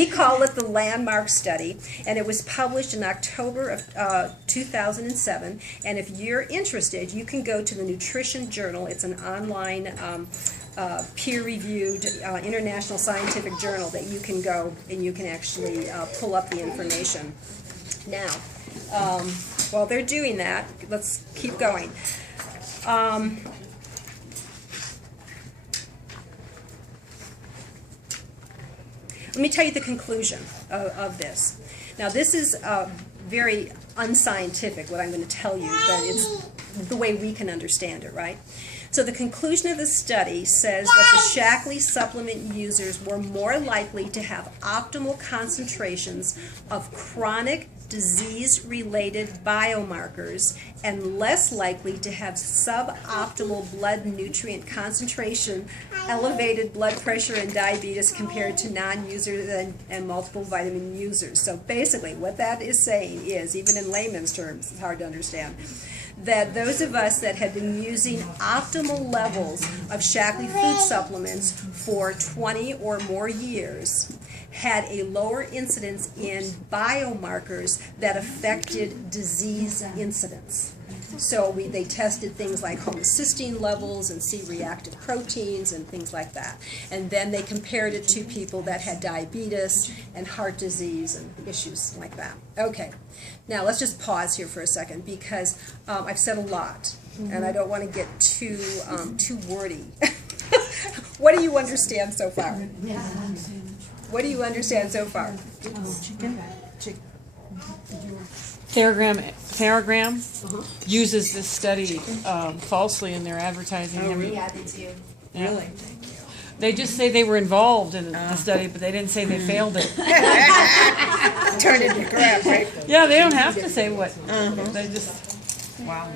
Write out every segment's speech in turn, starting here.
We call it the landmark study, and it was published in October of 2007. And if you're interested, you can go to the Nutrition Journal. It's an online peer-reviewed international scientific journal that you can go and you can actually pull up the information. Now, while they're doing that, let's keep going. Let me tell you the conclusion of this. Now, this is very unscientific, what I'm going to tell you, but it's the way we can understand it, right? So the conclusion of the study says that the Shaklee supplement users were more likely to have optimal concentrations of chronic disease-related biomarkers and less likely to have suboptimal blood nutrient concentration, elevated blood pressure, and diabetes compared to non-users and multiple vitamin users. So basically what that is saying is, even in layman's terms, it's hard to understand, that those of us that have been using optimal levels of Shaklee food supplements for 20 or more years had a lower incidence in biomarkers that affected disease incidence. So they tested things like homocysteine levels and C-reactive proteins and things like that. And then they compared it to people that had diabetes and heart disease and issues like that. Okay, now let's just pause here for a second because I've said a lot and I don't want to get too wordy. What do you understand so far? What do you understand so far? Chicken. Theragram uses this study falsely in their advertising. Oh, Yeah, they do. Yeah. Really? They just say they were involved in the study, but they didn't say they failed it. Turn it into crap, right? Yeah, they don't have to say what. They just, wow.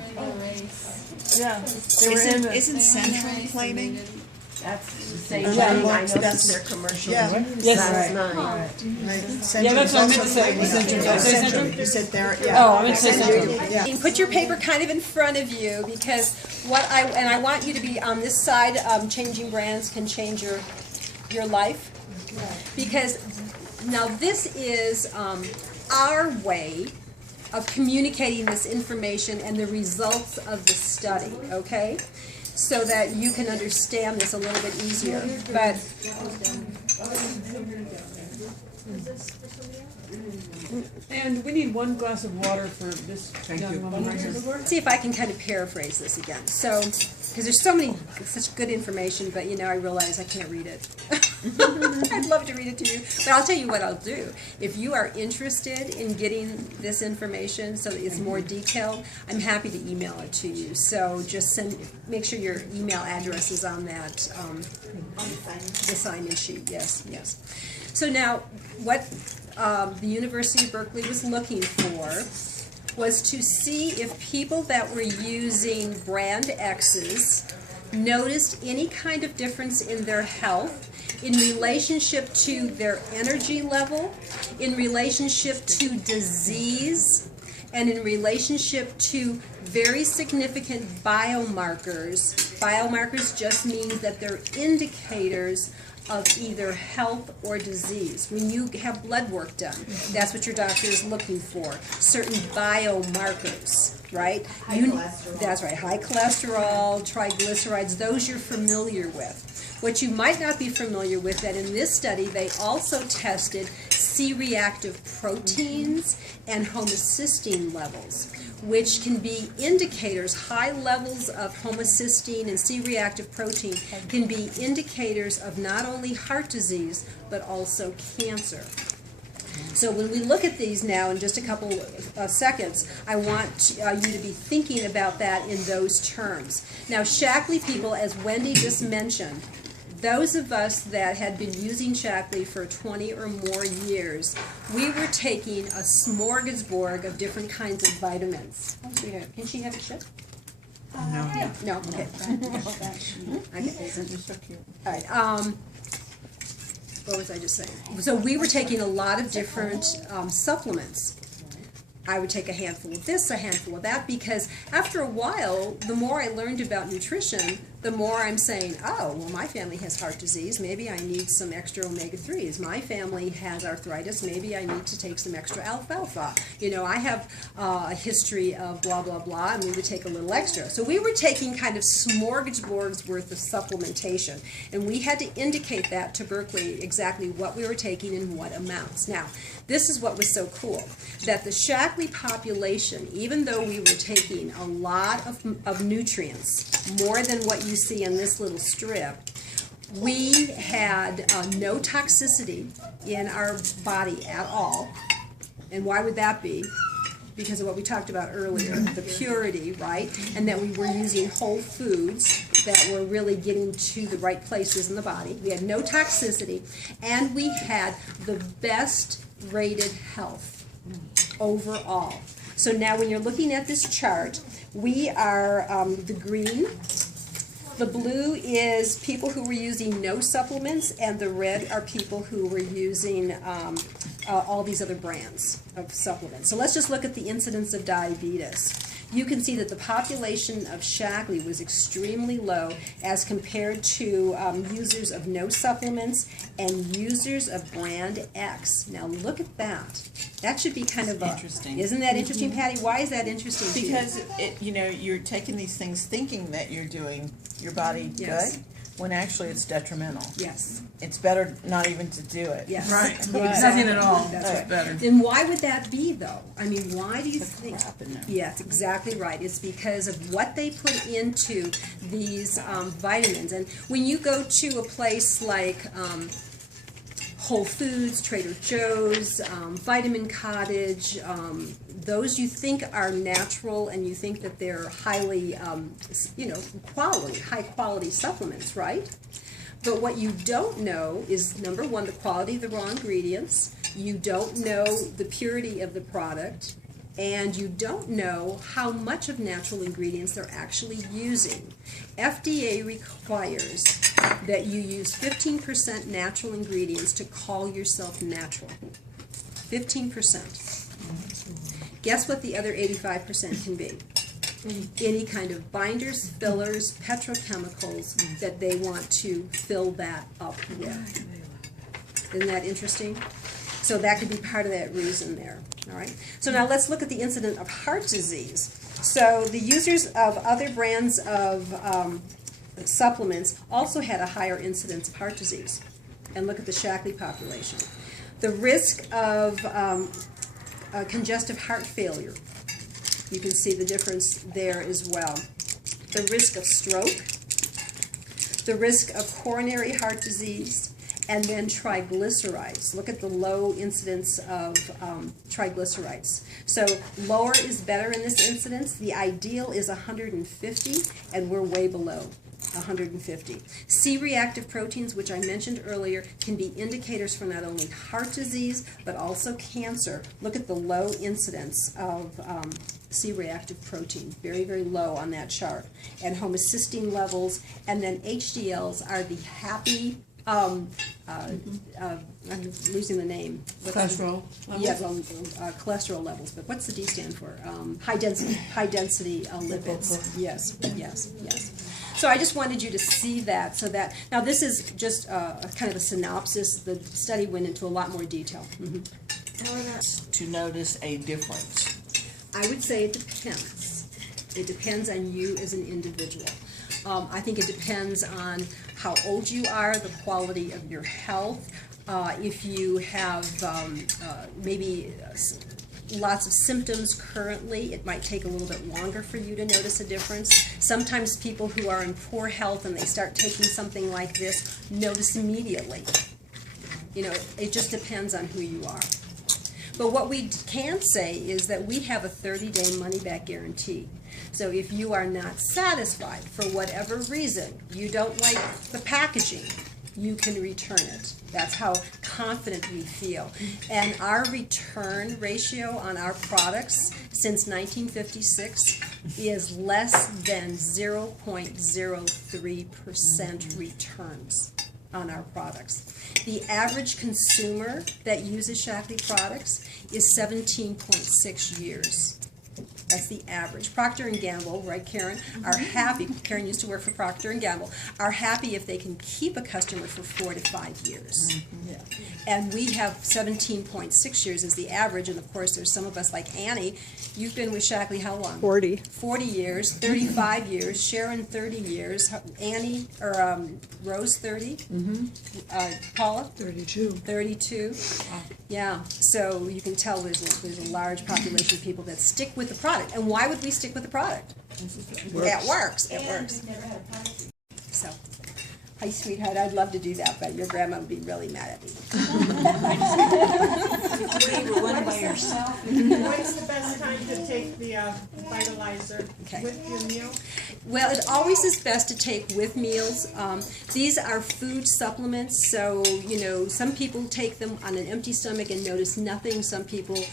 Yeah, they were in the, Isn't Central claiming? That's the same Yeah, thing. I that's- noticed their commercial. Yeah. yes, Last right. night. Yeah, that's what I meant to say. Central. Did I say Central? You said there, yeah. Oh, I meant to say Central. Yeah. You can put your paper kind of in front of you because I want you to be on this side. Changing brands can change your life, because now this is our way of communicating this information and the results of the study, okay? So that you can understand this a little bit easier. But And we need one glass of water for this young woman right here. let's see if I can kind of paraphrase this again. So, because there's such good information, but you know, I realize I can't read it. I'd love to read it to you, but I'll tell you what I'll do. If you are interested in getting this information so that it's more detailed, I'm happy to email it to you. So just make sure your email address is on that, the sign-in sheet. Yes, yes. So now, what the University of Berkeley was looking for was to see if people that were using brand X's noticed any kind of difference in their health in relationship to their energy level, in relationship to disease, and in relationship to very significant biomarkers. Biomarkers just means that they're indicators of either health or disease. When you have blood work done, that's what your doctor is looking for. Certain biomarkers, right? High cholesterol. That's right, high cholesterol, triglycerides, those you're familiar with. What you might not be familiar with, that in this study they also tested C-reactive proteins and homocysteine levels, which can be indicators. High levels of homocysteine and C-reactive protein can be indicators of not only heart disease, but also cancer. So when we look at these now in just a couple of seconds, I want you to be thinking about that in those terms. Now, Shaklee people, as Wendy just mentioned, those of us that had been using Shaklee for 20 or more years, we were taking a smorgasbord of different kinds of vitamins. Can she have a chip? No. No, okay. Okay. All right. What was I just saying? So we were taking a lot of different supplements. I would take a handful of this, a handful of that, because after a while, the more I learned about nutrition, the more I'm saying, oh, well, my family has heart disease. Maybe I need some extra omega-3s. My family has arthritis. Maybe I need to take some extra alfalfa. You know, I have a history of blah, blah, blah, and we would take a little extra. So we were taking kind of smorgasbords worth of supplementation, and we had to indicate that to Berkeley exactly what we were taking in what amounts. Now, this is what was so cool, that the Shaklee population, even though we were taking a lot of nutrients, more than what you see in this little strip, we had no toxicity in our body at all. And why would that be? Because of what we talked about earlier, the purity, right? And that we were using whole foods that were really getting to the right places in the body. We had no toxicity, and we had the best rated health overall. So now when you're looking at this chart, we are the green. The blue is people who were using no supplements, and the red are people who were using all these other brands of supplements. So let's just look at the incidence of diabetes. You can see that the population of Shaklee was extremely low as compared to users of no supplements and users of brand X. Now look at that. That should be kind of interesting. Isn't that interesting, Patty? Why is that interesting to you? Because you know, you're taking these things thinking that you're doing your body Yes. good, when actually it's detrimental. Yes. It's better not even to do it. Yes. Right. Exactly. Nothing at all. That's right. Better. And why would that be, though? I mean, why do you think? Crap in there. Yeah, that's exactly right. It's because of what they put into these vitamins. And when you go to a place like Whole Foods, Trader Joe's, Vitamin Cottage, those you think are natural and you think that they're highly, high quality supplements, right? But what you don't know is, number one, the quality of the raw ingredients. You don't know the purity of the product. And you don't know how much of natural ingredients they're actually using. FDA requires that you use 15% natural ingredients to call yourself natural. 15%. Guess what the other 85% can be? Any kind of binders, fillers, petrochemicals that they want to fill that up with. Isn't that interesting? So that could be part of that reason there. All right. So now let's look at the incidence of heart disease. So the users of other brands of supplements also had a higher incidence of heart disease. And look at the Shaklee population. The risk of congestive heart failure, you can see the difference there as well. The risk of stroke, the risk of coronary heart disease, and then triglycerides. Look at the low incidence of triglycerides. So lower is better in this incidence. The ideal is 150, and we're way below 150. C-reactive proteins, which I mentioned earlier, can be indicators for not only heart disease, but also cancer. Look at the low incidence of C-reactive protein, very, very low on that chart. And homocysteine levels, and then HDLs are the happy, I'm losing the name. Cholesterol levels? Yeah, cholesterol levels, but what's the D stand for? High density lipids. Yes, yes, yes. So I just wanted you to see that, so that, now this is just kind of a synopsis. The study went into a lot more detail. To notice a difference. I would say it depends. It depends on you as an individual. I think it depends on how old you are, the quality of your health, if you have maybe lots of symptoms currently, it might take a little bit longer for you to notice a difference. Sometimes people who are in poor health and they start taking something like this notice immediately. You know, it just depends on who you are. But what we can say is that we have a 30-day money-back guarantee. So if you are not satisfied for whatever reason, you don't like the packaging, you can return it. That's how confident we feel. And our return ratio on our products since 1956 is less than 0.03% returns on our products. The average consumer that uses Shaklee products is 17.6 years. That's the average. Procter & Gamble, right, Karen, are happy, Karen used to work for Procter & Gamble, are happy if they can keep a customer for 4 to 5 years. Yeah. And we have 17.6 years as the average, and of course there's some of us like Annie. You've been with Shaklee how long? 40. 40 years, 35 years, Sharon 30 years, Annie, or Rose 30, Paula? 32. 32. Yeah, so you can tell there's a large population of people that stick with the product. And why would we stick with the product? It works. It works. So, hi, sweetheart, I'd love to do that, but your grandma would be really mad at me. One by yourself. When's the best time to take the vitalizer Okay. with your meal? Well, it always is best to take with meals. These are food supplements, so, some people take them on an empty stomach and notice nothing. Some people,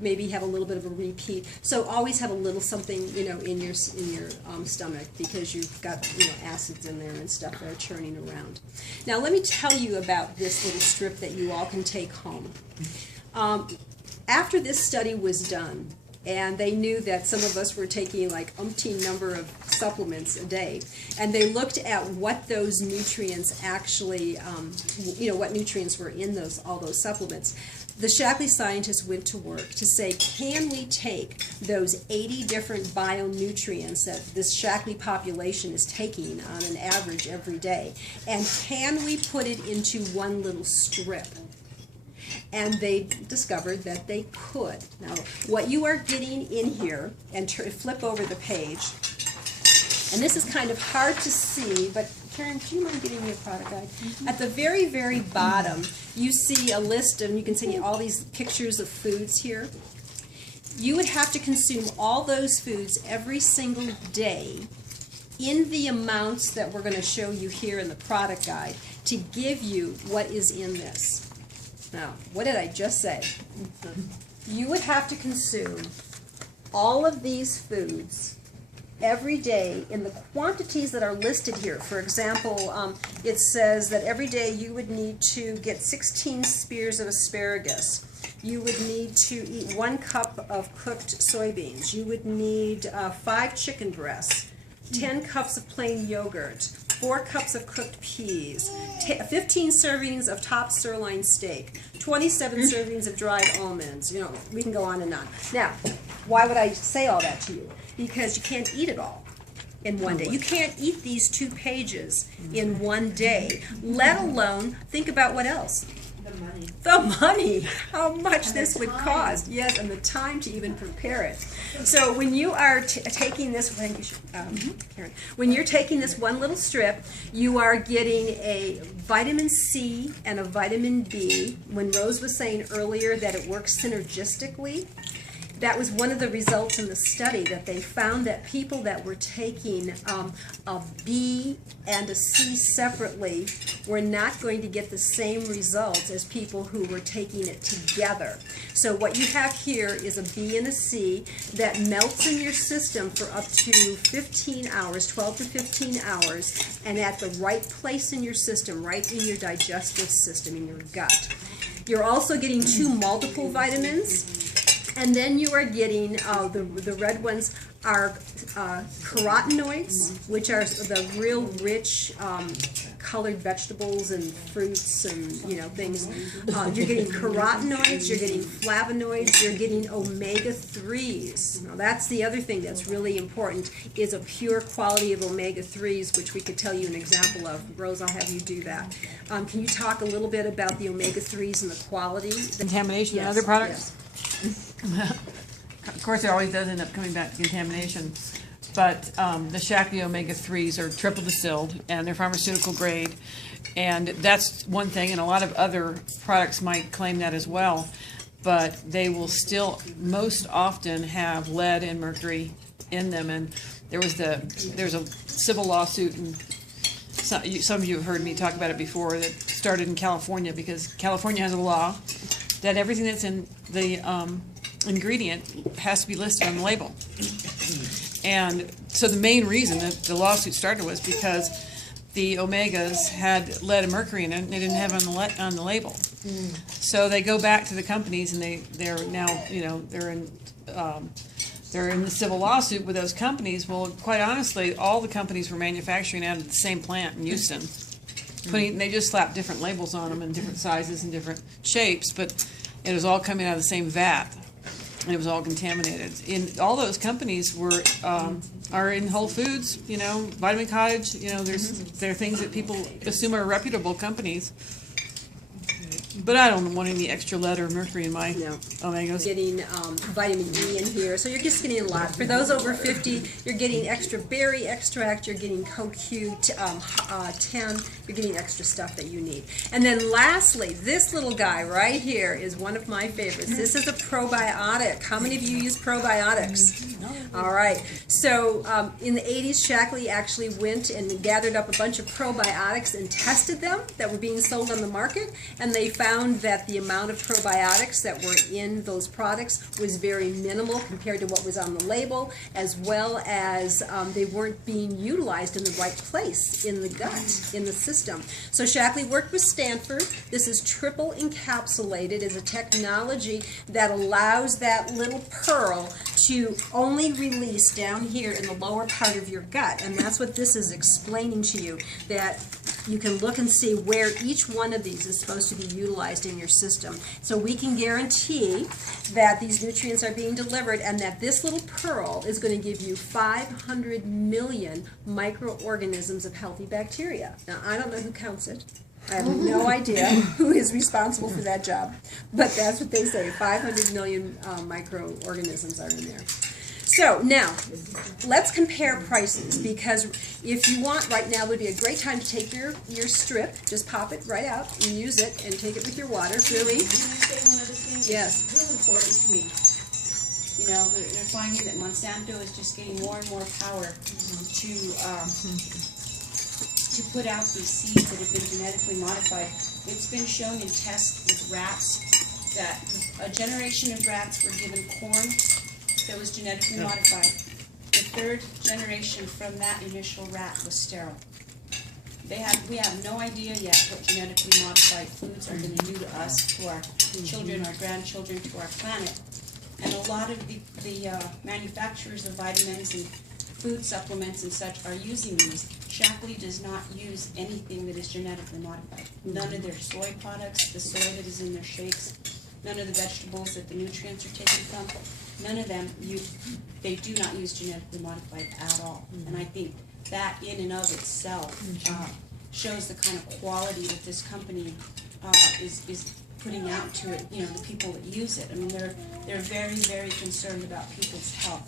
maybe have a little bit of a repeat. So always have a little something, in your stomach, because you've got, acids in there and stuff that are churning around. Now, let me tell you about this little strip that you all can take home. After this study was done, and they knew that some of us were taking like umpteen number of supplements a day, and they looked at what those nutrients actually, what nutrients were in all those supplements. The Shaklee scientists went to work to say, can we take those 80 different bionutrients that this Shaklee population is taking on an average every day, and can we put it into one little strip? And they discovered that they could. Now, what you are getting in here, and flip over the page, and this is kind of hard to see, but Karen, do you mind giving me a product guide? At the very, very bottom, you see a list, and you can see all these pictures of foods here. You would have to consume all those foods every single day in the amounts that we're going to show you here in the product guide to give you what is in this. Now, what did I just say? You would have to consume all of these foods every day in the quantities that are listed here. For example, it says that every day you would need to get 16 spears of asparagus. You would need to eat 1 cup of cooked soybeans. You would need 5 chicken breasts, 10 cups of plain yogurt, 4 cups of cooked peas, 15 servings of top sirloin steak, 27 servings of dried almonds. We can go on and on. Now, why would I say all that to you? Because you can't eat it all in one day. You can't eat these 2 pages in one day, let alone think about what else. The money, how much this would cost. Yes, and the time to even prepare it. So when you are taking this, Karen, when you're taking this one little strip, you are getting a vitamin C and a vitamin B. When Rose was saying earlier that it works synergistically, that was one of the results in the study, that they found that people that were taking a B and a C separately were not going to get the same results as people who were taking it together. So what you have here is a B and a C that melts in your system for up to 15 hours, 12 to 15 hours, and at the right place in your system, right in your digestive system, in your gut. You're also getting 2 multiple vitamins. And then you are getting, the red ones are carotenoids, which are the real rich colored vegetables and fruits and, things. You're getting carotenoids, you're getting flavonoids, you're getting omega-3s. Now that's the other thing that's really important, is a pure quality of omega-3s, which we could tell you an example of. Rose, I'll have you do that. Can you talk a little bit about the omega-3s and the quality? Contamination in other products? Yes. Of course, it always does end up coming back to contamination, but the Shaklee omega-3s are triple distilled, and they're pharmaceutical grade, and that's one thing, and a lot of other products might claim that as well, but they will still most often have lead and mercury in them. And there's a civil lawsuit, and some of you have heard me talk about it before, that started in California, because California has a law that everything that's in the ingredient has to be listed on the label. And so the main reason that the lawsuit started was because the omegas had lead and mercury in it, and they didn't have it on the label. So they go back to the companies, and they're now, you know, they're in the civil lawsuit with those companies. Well, quite honestly, all the companies were manufacturing out of the same plant in Houston. They just slapped different labels on them in different sizes and different shapes, but it was all coming out of the same vat, and it was all contaminated. All those companies are in Whole Foods, you know, Vitamin Cottage. You know, they're things that people assume are reputable companies. But I don't want any extra lead or mercury in my omegas. Getting vitamin E in here, so you're just getting a lot. For those over 50, you're getting extra berry extract, you're getting CoQ10, you're getting extra stuff that you need. And then lastly, this little guy right here is one of my favorites. This is a probiotic. How many of you use probiotics? All right. So in the 80s, Shaklee actually went and gathered up a bunch of probiotics and tested them that were being sold on the market, and they found that the amount of probiotics that were in those products was very minimal compared to what was on the label, as well as they weren't being utilized in the right place in the gut, in the system. So Shaklee worked with Stanford. This is triple encapsulated. It's a technology that allows that little pearl to only release down here in the lower part of your gut, and that's what this is explaining to you, that you can look and see where each one of these is supposed to be utilized in your system. So we can guarantee that these nutrients are being delivered, and that this little pearl is going to give you 500 million microorganisms of healthy bacteria. Now, I don't know who counts it. I have no idea who is responsible for that job, but that's what they say. 500 million microorganisms are in there. So now, let's compare prices, because if you want, right now would be a great time to take your strip, just pop it right out and use it and take it with your water. Really? Can I say one other thing? Yes. It's real important to me. You know, they're finding that Monsanto is just getting more and more power to put out these seeds that have been genetically modified. It's been shown in tests with rats that a generation of rats were given corn that was genetically modified. The third generation from that initial rat was sterile. We have no idea yet what genetically modified foods are going to do to us, to our children, our grandchildren, to our planet. And a lot of the manufacturers of vitamins and food supplements and such are using these. Shaklee does not use anything that is genetically modified. None of their soy products, the soy that is in their shakes, none of the vegetables that the nutrients are taken from, none of them, they do not use genetically modified at all. And I think that in and of itself shows the kind of quality that this company is putting out to it, you know, the people that use it. I mean, they're very, very concerned about people's health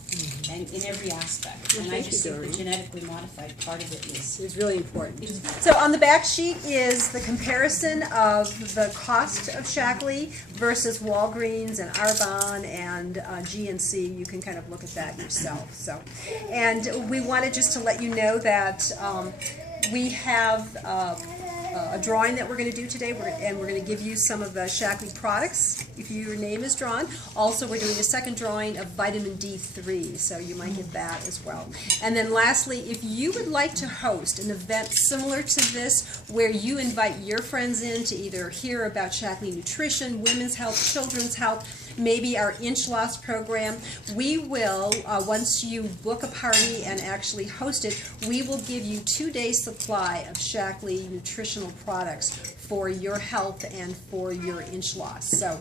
and in every aspect. Well, and I just think Doreen. the genetically modified part of it is really important. So on the back sheet is the comparison of the cost of Shaklee versus Walgreens and Arbonne and GNC. You can kind of look at that yourself. So, and we wanted just to let you know that we have a drawing that we're going to do today, and we're going to give you some of the Shaklee products if your name is drawn. Also, we're doing a second drawing of vitamin D3, so you might get that as well. And then lastly, if you would like to host an event similar to this, where you invite your friends in to either hear about Shaklee nutrition, women's health, children's health, maybe our inch loss program, we will, once you book a party and actually host it, we will give you 2 days supply of Shaklee nutritional products for your health and for your inch loss. So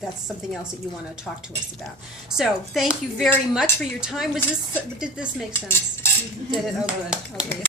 that's something else that you want to talk to us about. So thank you very much for your time. Did this make sense? Did it? Oh, good. Okay.